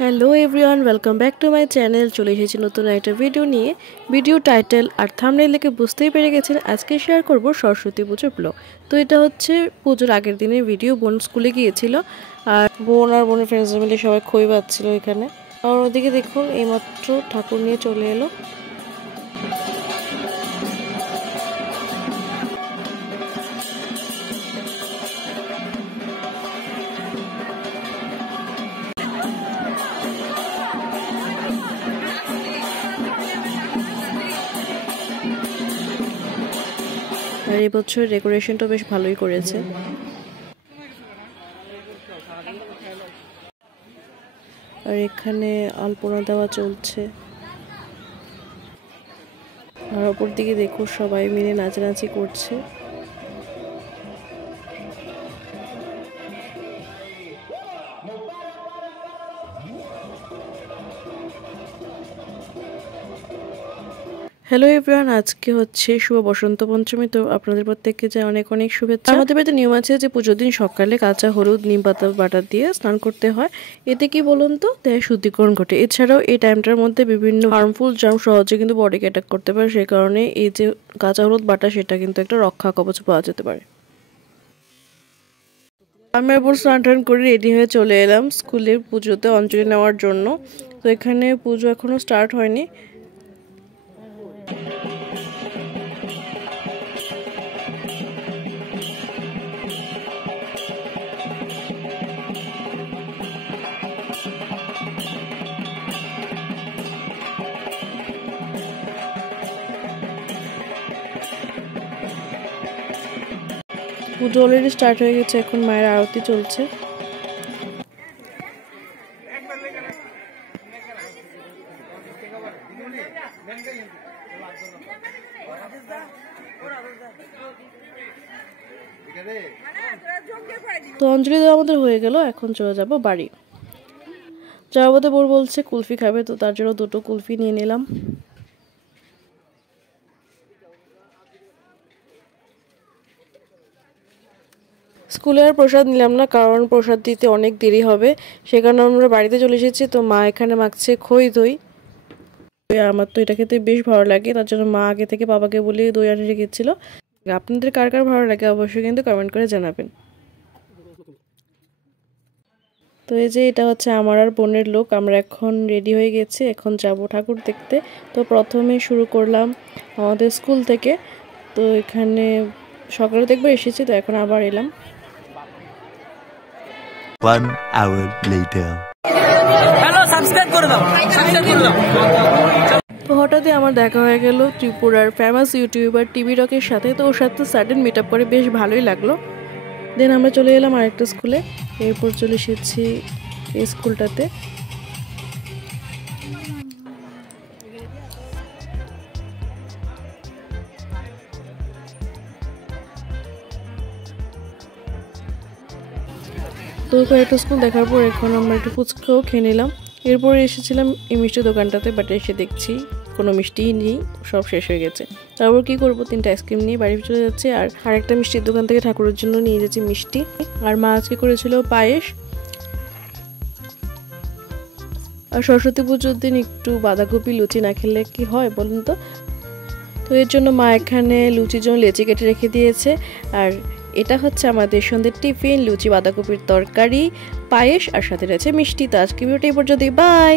Hello everyone, welcome back to my channel. চলে এসেছি নতুন একটা ভিডিও নিয়ে। ভিডিও টাইটেল আর থাম্বনেইল দেখে বুঝতেই পেরে গেছেন আজকে শেয়ার করব সরস্বতী পুজোর ব্লগ। তো এটা হচ্ছে পুজোর আগের দিনের ভিডিও। বোন স্কুলে গিয়েছিল আর বোনের ফ্রেন্ডস মিলে সবাই খই বাচ্ছিল এখানে। আর ওদিকে দেখুন এইমাত্র ঠাকুর নিয়ে চলে এলো। আর এই বছর ডেকোরেশনটা বেশ ভালোই করেছে। আর এখানে আলপনা দেওয়া চলছে। আর অপর দিকে দেখো সবাই মিলে নাচানাচি করছে। হ্যালো এভরিওয়ান, আজকে হচ্ছে শুভ বসন্ত পঞ্চমী। তো আপনাদের প্রত্যেককে জানাই অনেক অনেক শুভেচ্ছা। আমাদের বাড়িতে নিয়ম আছে যে পুজোর দিন সকালে কাঁচা হলুদ নিম পাতা বাটা দিয়ে স্নান করতে হয়। এতে কি বলুন তো, দেহের শুদ্ধিকরণ ঘটে। এছাড়াও এই টাইমটার মধ্যে বিভিন্ন হার্মফুল জার্ম সহজে কিন্তু বডিকে অ্যাটাক করতে পারে। সেই কারণে এই যে কাঁচা হলুদ বাটা, সেটা কিন্তু একটা রক্ষা কবচ পাওয়া যেতে পারে। আমি এরপর স্নান টান করে রেডি হয়ে চলে এলাম স্কুলের পুজোতে অঞ্জলি নেওয়ার জন্য। তো এখানে পুজো এখনো স্টার্ট হয়নি। পুজো অলরেডি স্টার্ট হয়ে গেছে, এখন মায়ের আরতি চলছে। তো অঞ্জলি দেওয়া আমাদের হয়ে গেল, এখন চলে যাব বাড়ি। যাওয়ার পথে বোর বলছে কুলফি খাবে, তো তার জন্য দুটো কুলফি নিয়ে নিলাম। স্কুলে আর প্রসাদ নিলাম না, কারণ প্রসাদ দিতে অনেক দেরি হবে। সে কারণে আমরা বাড়িতে চলে এসেছি। তো মা এখানে মাখছে খই দই। আমার তো এটা খেতে বেশ ভালো লাগে, তার জন্য মা আগে থেকে বাবাকে বলে দই আনে রেখেছিল। আপনাদের কার কার ভালো লাগে অবশ্যই কিন্তু কমেন্ট করে জানাবেন। তো এই যে এটা হচ্ছে আমার আর বোনের লোক। আমরা এখন রেডি হয়ে গেছি, এখন যাব ঠাকুর দেখতে। তো প্রথমে শুরু করলাম আমাদের স্কুল থেকে। তো এখানে সকালে দেখবার এসেছি, তো এখন আবার এলাম। 1 hour later. হ্যালো, সাবস্ক্রাইব করে দাও। তো হঠাৎই আমার দেখা হয়ে গেল ত্রিপুরার ফেমাস ইউটিউবার টিভি রকের সাথে। তো ওর সাথে সাডেন মিট আপ করে বেশ ভালোই লাগলো। দেন আমরা চলে এলাম আরেকটা স্কুলে। এরপর চলে এসেছি এই স্কুলটাতে। তো কয়েকটা স্কুল দেখার পর এখন আমরা একটু ফুচকাও খেয়ে নিলাম। এরপরে এসেছিলাম এই মিষ্টির দোকানটাতে, বাট এসে দেখছি কোনো মিষ্টিই নেই, সব শেষ হয়ে গেছে। তারপর কি করবো, 3টা আইসক্রিম নিয়ে বাড়ি চলে যাচ্ছে। আর আরেকটা মিষ্টির দোকান থেকে ঠাকুরের জন্য নিয়ে যাচ্ছি মিষ্টি। আর মা আজকে করেছিল পায়েস। আর সরস্বতী পুজোর দিন একটু বাঁধাকপি লুচি না খেলে কি হয় বলুন তো। তো এর জন্য মা এখানে লুচির জন্য লেচি কেটে রেখে দিয়েছে। আর এটা হচ্ছে আমাদের সন্ধ্যের টিফিন, লুচি বাঁধাকপির তরকারি, পায়েস আর সাথে রয়েছে মিষ্টি। তো আজকে ভিডিওটা এই পর্যন্তই, বাই।